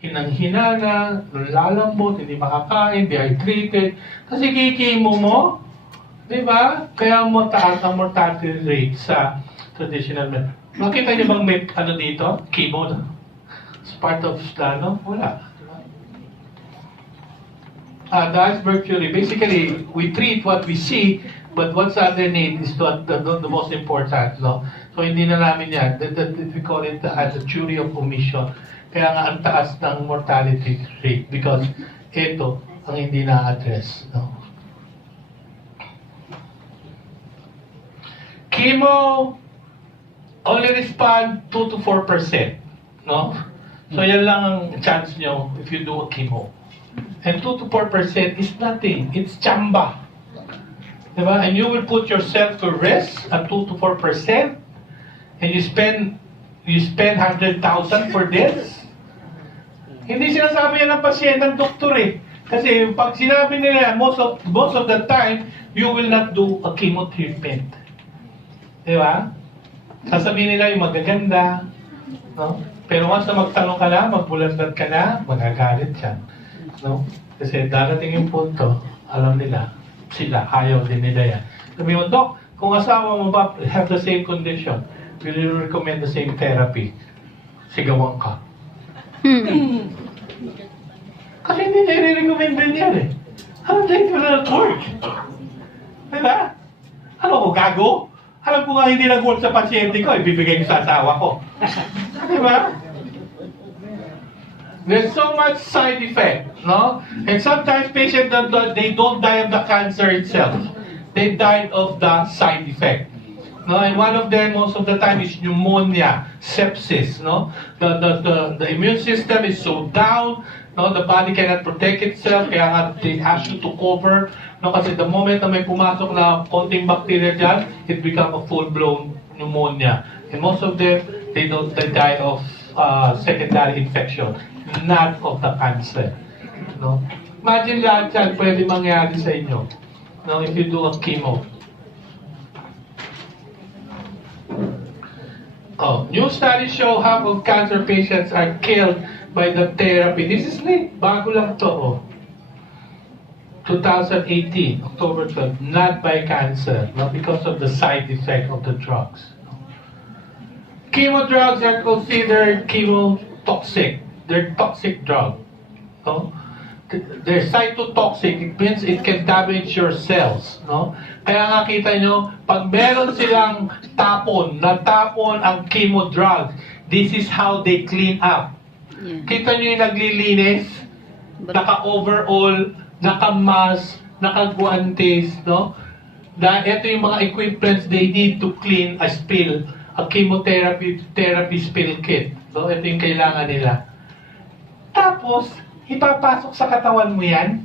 hinang-hinana, lalambot, hindi makakain, dehydrated. Kasi kikimo mo, di ba? Kaya mataas ang mortality rate sa traditional medicine. Makita niyo bang may ano dito? Chemo na. It's part of ano? Wala. The iceberg theory, basically, we treat what we see, but what's underneath is the most important, no? So, hindi na namin yan. We call it as a theory of omission. Kaya nga, ang taas ng mortality rate because ito ang hindi na-address, no? Chemo only respond 2 to 4%, no? So, yan lang ang chance nyo if you do a chemo. And 2 to 4% is nothing. It's chamba. Diba? And you will put yourself to risk at 2 to 4%, and you spend 100,000 for this. Hindi sinasabi yan ng pasyente ng doktor eh. Kasi pag sinabi nila, most of the time, you will not do a chemo treatment. Diba? Sasabihin nila yung magaganda. No? Pero once na magtanong ka na, magbulandan ka na, magagalit siya. No? Kasi darating yung punto, alam nila, sila, ayaw din nila yan. Sabi mo, Doc, kung asawa mo ba have the same condition, will you recommend the same therapy? Sigawan ka. Kasi hindi niya i-recommend din yan eh. Alam niya, it will not work. Diba? Ano ko, gago? Alam ko nga hindi nag-work sa pasyente ko, ibibigay ko sa asawa ko. Diba? There's so much side effect, no? And sometimes patients, they don't die of the cancer itself. They died of the side effect. No? And one of them, most of the time, is pneumonia, sepsis, no? The immune system is so down, no? The body cannot protect itself, kaya nga they ask you to cover, no? Kasi the moment na may pumasok na konting bacteria dyan, it becomes a full-blown pneumonia. And most of them, they die of secondary infection, not of the cancer. No? Imagine lahat yan pwede mangyari sa inyo, no? If you do a chemo. New studies show half of cancer patients are killed by the therapy. This is late. Bago lang to. 2018, October 12. Not by cancer, not because of the side effect of the drugs. Chemo drugs are considered chemotoxic. They're toxic drug. No? They're cytotoxic. It means it can damage your cells. No? Kaya nga kita nyo, pag meron silang natapon ang chemo drug, this is how they clean up. Yeah. Kita nyo yung naglilinis, naka-overall, naka-mask, naka-guantes, no? Ito yung mga equipments they need to clean a spill, a chemotherapy spill kit. So, ito yung kailangan nila. Tapos, ipapasok sa katawan mo yan.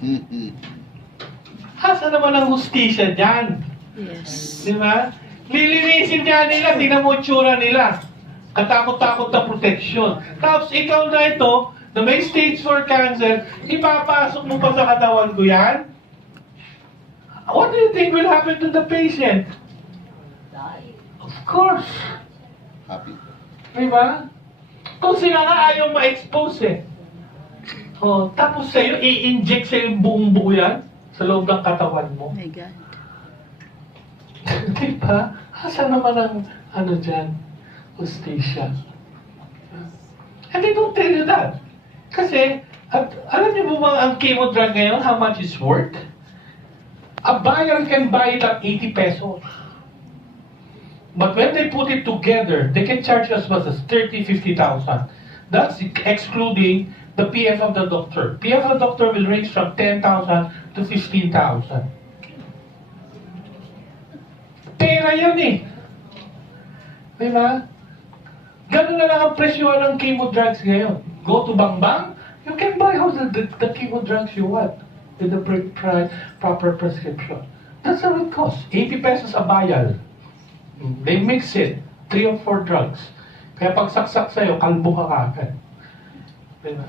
Asa naman ang hustisya dyan? Yes. Di ba? Lilinisin dyan nila, tingnan mo tsura nila. Katakot-takot na protection. Tapos ikaw na ito, na may stage 4 cancer, ipapasok mo pa sa katawan ko yan? What do you think will happen to the patient? Of course. Happy. Di ba? Kung sila nga ayaw ma-expose eh. Tapos sa'yo, i-inject sa'yo buong buo yan sa loob ng katawan mo. Oh my God. Diba? Asa naman ang ano dyan? Hostisya. And they don't tell you that. Kasi, alam niyo mo ba ang chemo drug ngayon, how much is worth? A buyer can buy it at 80 pesos. But when they put it together, they can charge as much as 30,000, 50,000. That's excluding the PF of the doctor. PF of the doctor will range from 10,000 to 15,000. Pera yan eh. Diba? Ganun na lang ang presyo ng chemo drugs ngayon. Go to Bangbang, you can buy all the chemo drugs you want with the proper prescription. That's how it costs. 80 pesos a vial. They mix it. 3 or 4 drugs. Kaya pag saksak sa'yo, kalbo ka kagad. Diba?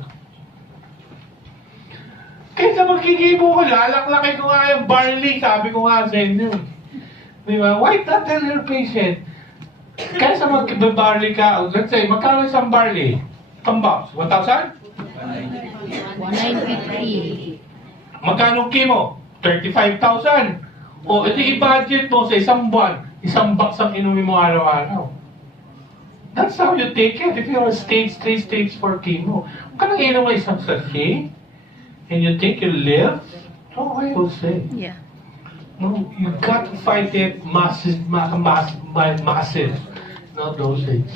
Kaysa magkikibo ko, lalaklakin ko nga yung barley, sabi ko nga sa inyo. Diba? Why not tell your patient? Kaysa mag-barley ka, let's say, magkano isang barley? Isang box? 1,000? 193. Magkano chemo? 35,000. O, ito i-budget mo sa isang buwan. Isang box ang inumin mo araw-araw. That's how you take it. If you're stage 3, stage 4 chemo. Huwag ka nang inom ng isang sachet. And you think you live? No, I will say. Yeah. No, you got to fight it massive, massive. No dosage.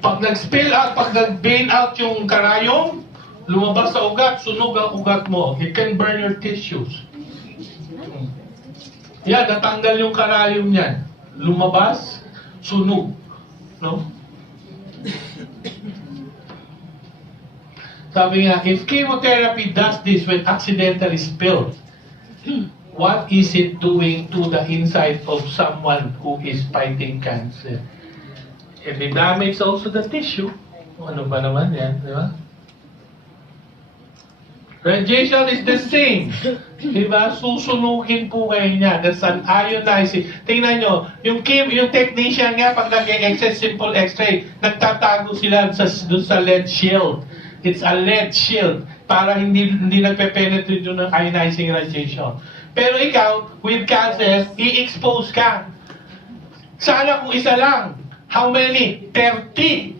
Pag nag-spill out, pag nag-vein out yung karayom, lumabas sa ugat, sunog ang ugat mo. It can burn your tissues. Yan, natanggal yung karayom niyan. Lumabas, sunog. No? Sabi nga, if chemotherapy does this when accidentally spilled, what is it doing to the inside of someone who is fighting cancer? It damage also the tissue. Ano ba naman yan, di ba? Radiation is the same. Diba? Susunugin po kayo niya. That's an ionizing. Tingnan nyo, yung technician nga, pag nag-excess simple x-ray, nagtatago sila dun sa lead shield. It's a lead shield para hindi nagpe-penetrate yun ng ionizing radiation. Pero ikaw, with cancer, i-expose ka. Sana kung isa lang. How many? 30.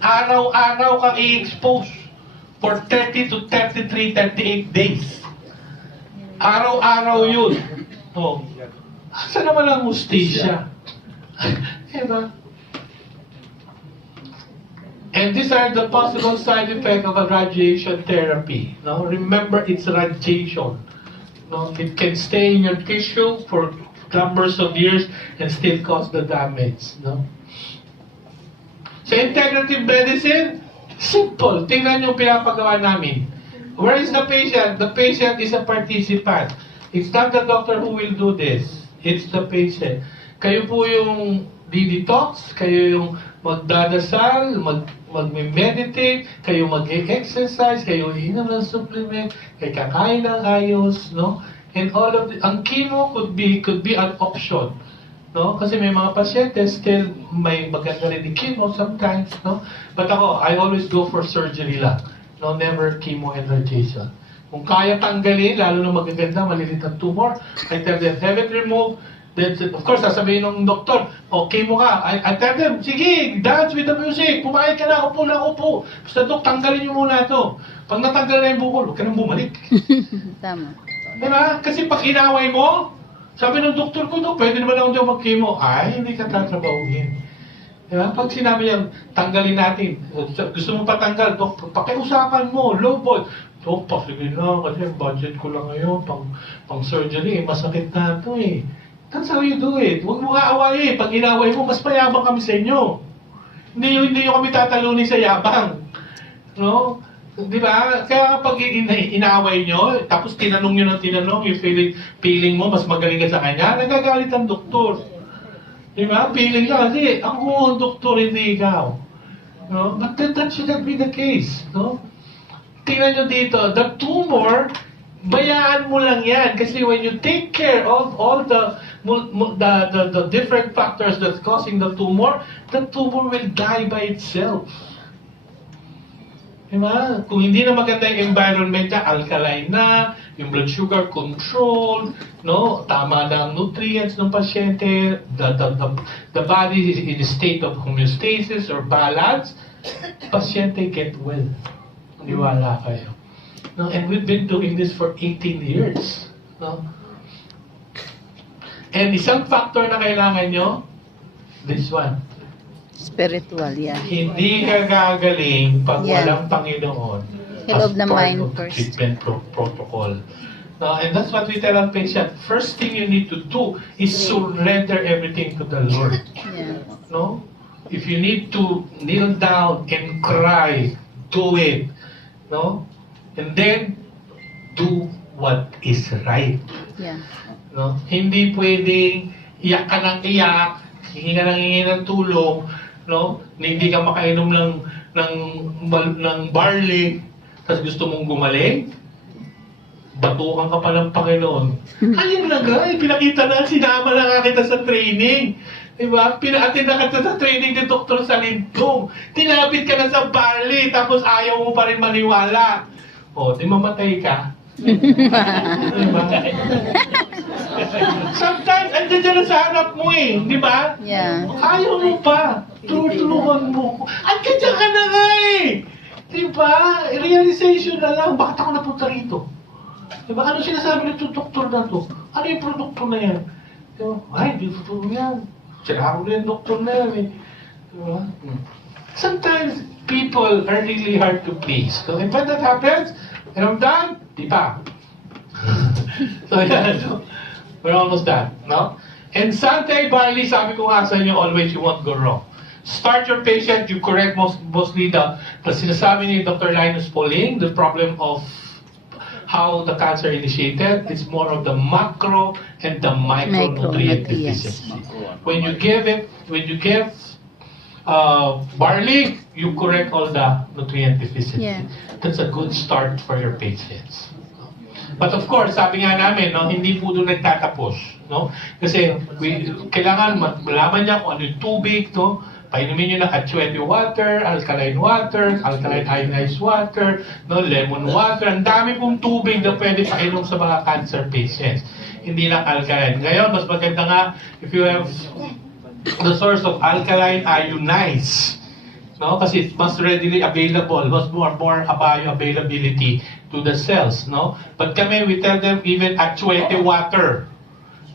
Araw-araw kang i-expose. For 30 to 33, 38 days. Araw-araw yun. Oh. Asa naman ang hustisya? Diba? And these are the possible side effects of a radiation therapy. No? Remember, it's radiation. No? It can stay in your tissue for numbers of years and still cause the damage. No? So integrative medicine, simple. Tingnan yung pinapagawa namin. Where is the patient? The patient is a participant. It's not the doctor who will do this. It's the patient. Kayo po yung di-detox, kayo yung magdadasal, mag-meditate, kayo mag-exercise, kayo inom ng supplement, kayo kakain ng ayos, no? And all of ang chemo could be an option. No? Kasi may mga pasyente still may maganda rin yung chemo sometimes, no? But ako, I always go for surgery lang. No, never chemo and radiation. Kung kaya tanggalin, lalo na magaganda, malilit ang tumor, I tell them, have it removed. Then, of course, sasabihin ng doktor, chemo ka. I tell them, sige, dance with the music, pumayag ka na, upo na, upo. Basta dok, tanggalin nyo muna ito. Pag natanggal na yung bukol, huwag ka nang bumalik. Tama. Diba? Kasi pag inaway mo, sabi ng doktor ko, pwede naman ako dyan mag-chemo. Ay, hindi ka tatrabahuhin. Diba? Pag sinabi niya, tanggalin natin. Gusto mo patanggal, doktor, pakiusapan mo, low ball. Dok, sige na, kasi budget ko lang ngayon, pang surgery, masakit na ito eh. That's how you do it. Huwag mo nga awayin. Pag inaway mo, mas mayabang kami sa inyo. Hindi kami tatalunin sa yabang. No? Di ba? Kaya kapag inaaway nyo, tapos tinanong nyo ng tinanong, yung feeling mo, mas magaling ka sa kanya, nagagalit ang doktor. Di ba? Feeling ka, kasi ako ang doktor, hindi ikaw. No? But that should not be the case. No? Tingnan nyo dito, the tumor, bayaan mo lang yan. Kasi when you take care of all the different factors that's causing the tumor will die by itself. Diba? Kung hindi na maganda yung environment niya, alkaline na, yung blood sugar control, no? Tama na ang nutrients ng pasyente, the body is in a state of homeostasis or balance, pasyente get well. Niwala kayo. No? And we've been doing this for 18 years. No? And isang factor na kailangan nyo, this one. Spiritual, yeah. Hindi ka gagaling pag walang Panginoon Help the part mind of the first. treatment protocol. No, and that's what we tell our patient. First thing you need to do is surrender everything to the Lord. Yeah. No? If you need to kneel down and cry, do it. No? And then, do what is right. Yeah. No? Hindi pwedeng iyak ka ng iyak, hingi ka ng hingi ng tulong, no? Hindi ka makainom ng barley, tapos gusto mong gumaling, batukan ka pa ng Panginoon. Ayun na nga, pinakita na, sinama na nga kita sa training. Diba? Pina-attend na ka sa training ni Doctor Salindong. Tinapit ka na sa barley, tapos ayaw mo pa rin maniwala. O, di mamatay ka. Diba? Sometimes, andyan dyan na sa harap mo eh. Di ba? Yeah. Ayaw mo pa. Tulungan mo ko. Andyan ka na nga eh. Di ba? Realization na lang. Bakit ako napunta rito? Di ba? Ano sinasabi ng doktor na to? Ano yung produkto na yan? Diba? Ay, di totoo yan. Sira ko na yung doktor na yan eh. Diba? Sometimes, people are really hard to please. So, if that happens, and I'm done, di pa. So, yeah. So, we're almost done, no? And Sante Barley, sabi ko nga sa inyo, always you won't go wrong. Start your patient, you correct mostly the sinasabi ni Dr. Linus Pauling, the problem of how the cancer initiated. It's more of the macro and the micronutrient deficiency. When you give barley, you correct all the nutrient deficiency. Yeah. That's a good start for your patients. But of course, sabi nga namin, no, hindi po doon nagtatapos. No? Kasi kailangan malaman niya kung ano yung tubig. No? Painumin nyo ng Escueta water, alkaline ionized water, no, lemon water. Ang dami pong tubig na pwede painom sa mga cancer patients. Hindi lang alkaline. Ngayon, mas maganda nga if you have the source of alkaline ionized. No? Kasi it's mas readily available, mas more bioavailability to the cells. No? But kami, we tell them even Escueta water.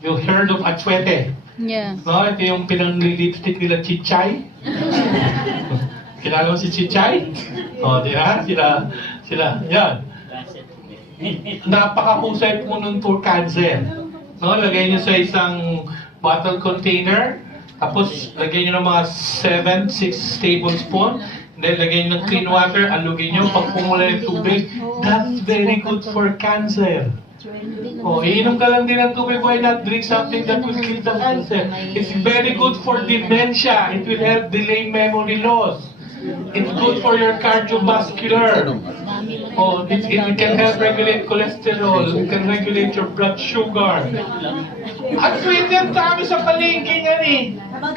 You heard of Escueta? Yeah. No? Ito yung pinang-lipstick nila Chichay. Kilala mo si Chichay? O, di ba? Sila. Yan. Napakahusay po nun for cancer. No? Lagay nyo sa isang bottle container. Tapos, lagyan nyo ng mga 6 tablespoon. Then, lagyan nyo ng clean water. Alugin nyo. Pag pumula yung tubig, that's very good for cancer. O, iinom ka lang din ng tubig. Why not drink something that will kill the cancer? It's very good for dementia. It will help delay memory loss. It's good for your cardiovascular. Oh, it can help regulate cholesterol. It can regulate your blood sugar. At sweet yan kami sa palengke yan eh.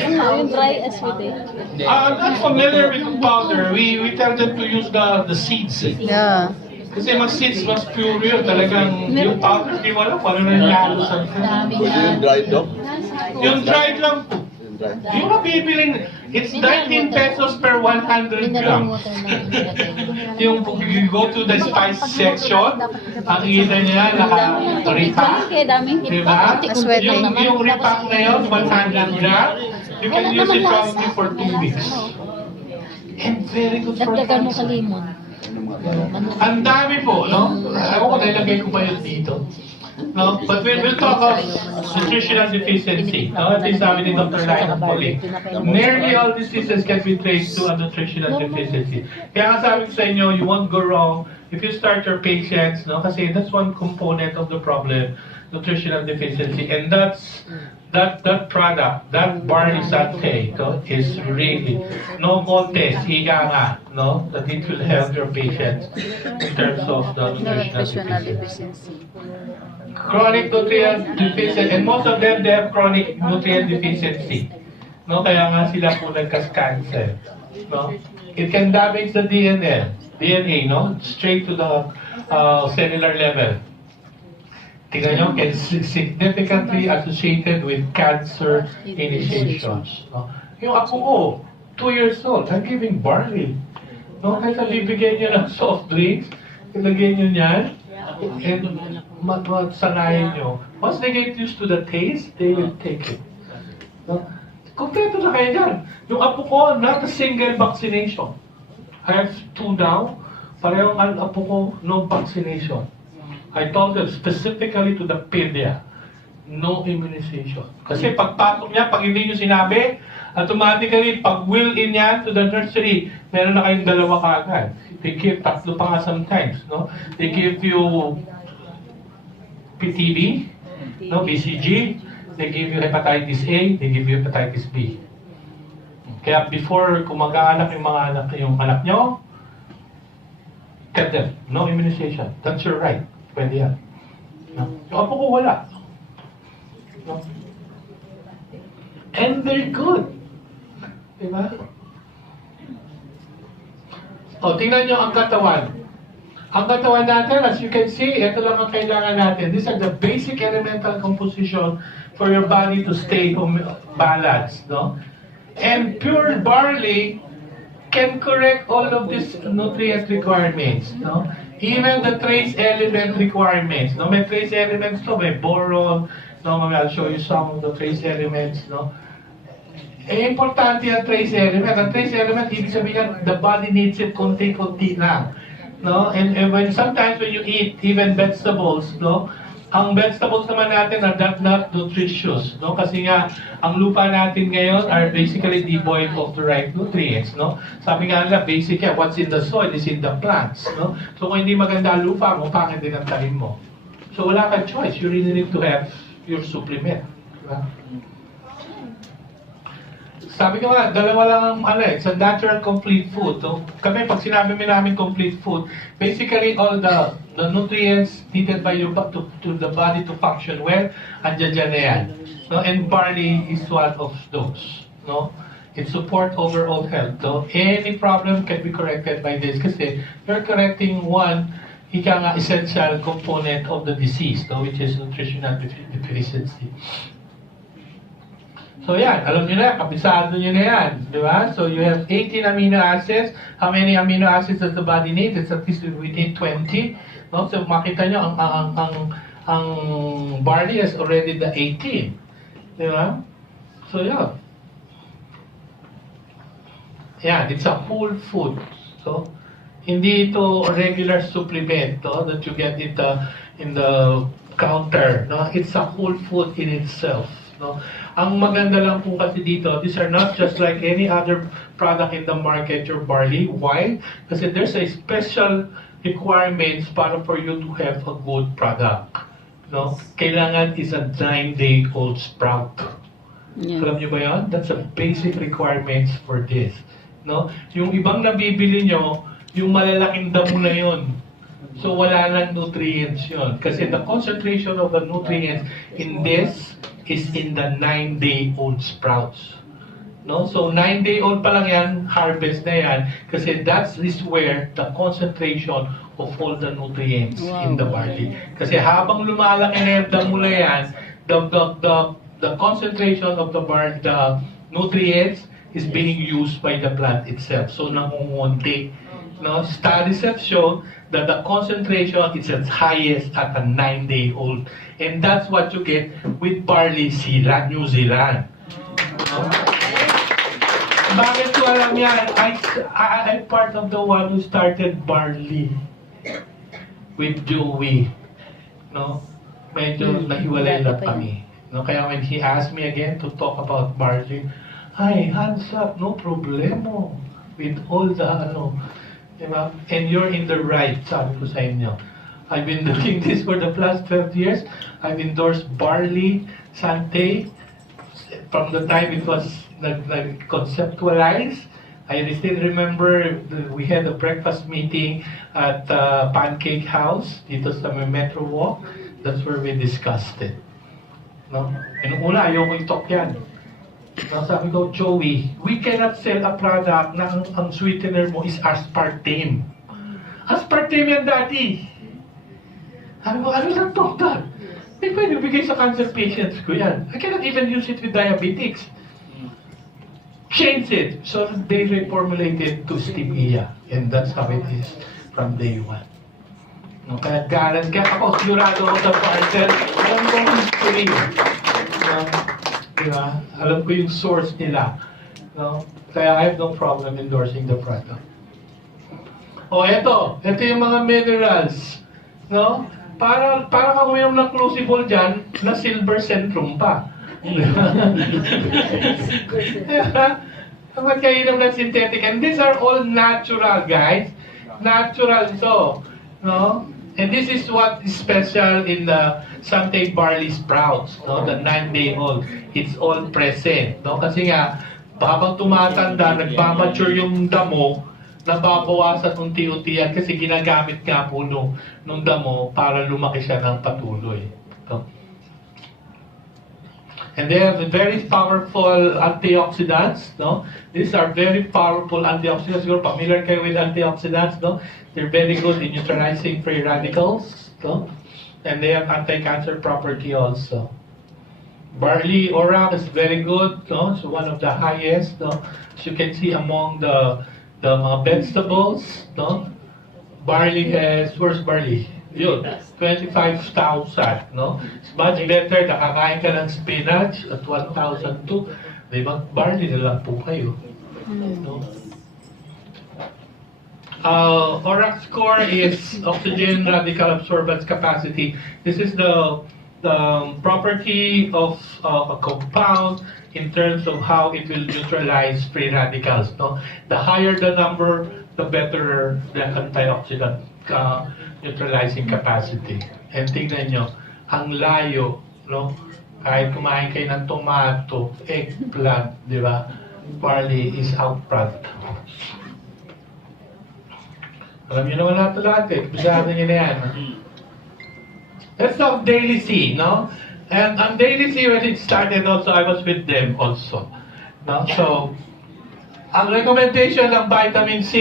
Yung dry Escueta. I'm not familiar with the powder. We tell them to use the seeds. Yeah. Kasi mas seeds, mas pure yun. Talagang yung powder, di mo alam kung ano na lalo sa Yung dried dog? yung dried lang po. Yung mabibiling, it's 19 pesos per 100 grams. Yung you go to the spice section, ang kita niya, naka-ripa. Diba? Yung ripa na yun, 100 grams, you can use it probably for 2 weeks. And very good for Dagdagan mo cancer. kalimon. Ang dami po, no? Ako kung nilagay ko ba yun dito. No? But we'll talk of nutritional deficiency. No? Ito yung sabi ni Dr. Linus Pauling. Nearly all diseases can be traced to a nutritional deficiency. Kaya nga sabi ko sa inyo, you won't go wrong if you start your patients, no? Kasi that's one component of the problem, nutritional deficiency. And that product, that barley satay, no, is really no contest, higa nga, no, that it will help your patients in terms of the nutritional deficiency. Chronic nutrient deficiency, and most of them, they have chronic nutrient deficiency. No, kaya nga sila po nagkas-cancer. No? It can damage the DNA, no, straight to the cellular level. Tingnan nyo, can significantly associated with cancer initiations. No? Yung ako ko, 2 years old, I'm giving barley. No? Kaya bibigyan nyo ng soft drinks, ilagay nyo yan, and sanayin nyo. Once they get used to the taste, they will take it. No? Kompleto na kayo dyan. Yung apo ko, not a single vaccination. I have 2 now, parehong ang apo ko, no vaccination. I told them specifically to the pedia, no immunization. Kasi pagpasok niya, pag hindi nyo sinabi, automatically, pag will in yan to the nursery, meron na kayong 2 kaagad. They give 3 pa nga sometimes, no? They give you PTB, no, BCG, they give you hepatitis A, they give you hepatitis B. Kaya before kung mag-aanak yung anak nyo, tell them, no immunization. That's your right. Pwede yan. No? Yung apo ko wala. No? And they're good. Diba? O, tingnan nyo ang katawan. Ang katawan natin, as you can see, ito lang ang kailangan natin. These are the basic elemental composition for your body to stay balanced. No? And pure barley can correct all of these nutrient requirements. No? Even the trace element requirements. No? May trace elements to, may boron. No? I'll show you some of the trace elements. No? Importante ang trace element. Ang trace element, ibig sabihin, the body needs it konti-konti lang. No? And when sometimes when you eat even vegetables, no? Ang vegetables naman natin are not nutritious, no? Kasi nga, ang lupa natin ngayon are basically devoid of the right nutrients, no? Sabi nga nila, basic yan, what's in the soil is in the plants, no? So kung hindi maganda ang lupa mo, pangit din ang tanim mo. So wala kang choice, you really need to have your supplement. Diba? Sabi ko nga, dalawa lang ang it's a natural complete food. So, kami, pag sinabi namin complete food, basically all the nutrients needed by your to the body to function well, andyan dyan na yan. No? And barley is one of those. No? It supports overall health. So, any problem can be corrected by this kasi you're correcting one essential component of the disease, no? Which is nutritional deficiency. So yan, alam nyo na, kabisado nyo na yan, di ba? So you have 18 amino acids. How many amino acids does the body need? It's at least we need 20. No? So makita nyo, ang barley is already the 18. Di ba? So yeah. Yan, it's a whole food. So, hindi ito regular supplement, no? That you get in the counter. No? It's a whole food in itself. No? Ang maganda lang po kasi dito, these are not just like any other product in the market, your barley. Why? Kasi there's a special requirements para for you to have a good product. No? Kailangan is a 9-day-old sprout. Yeah. Alam niyo ba yun? That's a basic requirements for this. No? Yung ibang nabibili nyo, yung malalaking damo na yun. So wala lang nutrients yun. Kasi the concentration of the nutrients in this is in the 9-day-old sprouts. No? So 9-day-old pa lang yan, harvest na yan, kasi that is where the concentration of all the nutrients in the barley. Kasi habang lumalaki na yung damo na yan, the concentration of the nutrients is being used by the plant itself. So nangungunti. No? Studies have shown that the concentration is at highest at a 9-day-old. And that's what you get with barley New Zealand. No? Bakit ko alam yan? I'm part of the one who started barley with Joey. No? Medyo nahiwalay na kami. No? Kaya when he asked me again to talk about barley, hi, hands up, no problemo. With all the diba? And you're in the right, sabi ko sa inyo. I've been doing this for the past 12 years. I've endorsed barley, Sante, from the time it was conceptualized. I still remember we had a breakfast meeting at Pancake House, dito sa Metro Walk. That's where we discussed it. No? And una, ayoko i-talk yan. Sabi ko, Joey, we cannot sell a product na ang sweetener mo is aspartame. Aspartame yan, Daddy. Sabi ko, ano lang to, Dad? May pwede bigay sa cancer patients ko yan. I cannot even use it with diabetics. Change it. So they reformulated to stevia. And that's how it is from day one. No, kaya ako, sigurado ako sa parcel. Alam ko yung history. Diba? Alam ko yung source nila. No? Kaya I have no problem endorsing the product. O, ito yung mga minerals. No? Para ka uminom ng crucible dyan, na silver centrum pa. Ba't kayo inom ng synthetic? And these are all natural, guys. Natural ito. No? And this is what is special in the Sante barley sprouts, no? The 9-day-old. It's all present, no? Kasi nga, habang tumatanda, nagmamature yung damo, nababawasan unti-unti yan kasi ginagamit nga po nung damo para lumaki siya ng patuloy. No? And they have very powerful antioxidants, no? These are very powerful antioxidants. You're familiar kayo with antioxidants, no? They're very good in neutralizing free radicals, no? And they have anti-cancer property also. Barley ora is very good, no? So one of the highest, no? As you can see among the mga vegetables, no? Barley has, where's barley? Yun, 25,000, no? It's much better, nakakain ka ng spinach at 1,002. Di ba? Barley na lang po kayo. No? ORAC score is oxygen radical absorbance capacity. This is the property of a compound in terms of how it will neutralize free radicals. No? The higher the number, the better the antioxidant neutralizing capacity. And tingnan nyo, ang layo, no? Kahit kumain kayo ng tomato, eggplant, di ba? Barley is out front. Alam nyo naman lahat eh. Bisado nyo na yan. Let's talk Daily C, no? And on Daily C, when it started also, I was with them also. No? So, ang recommendation ng vitamin C,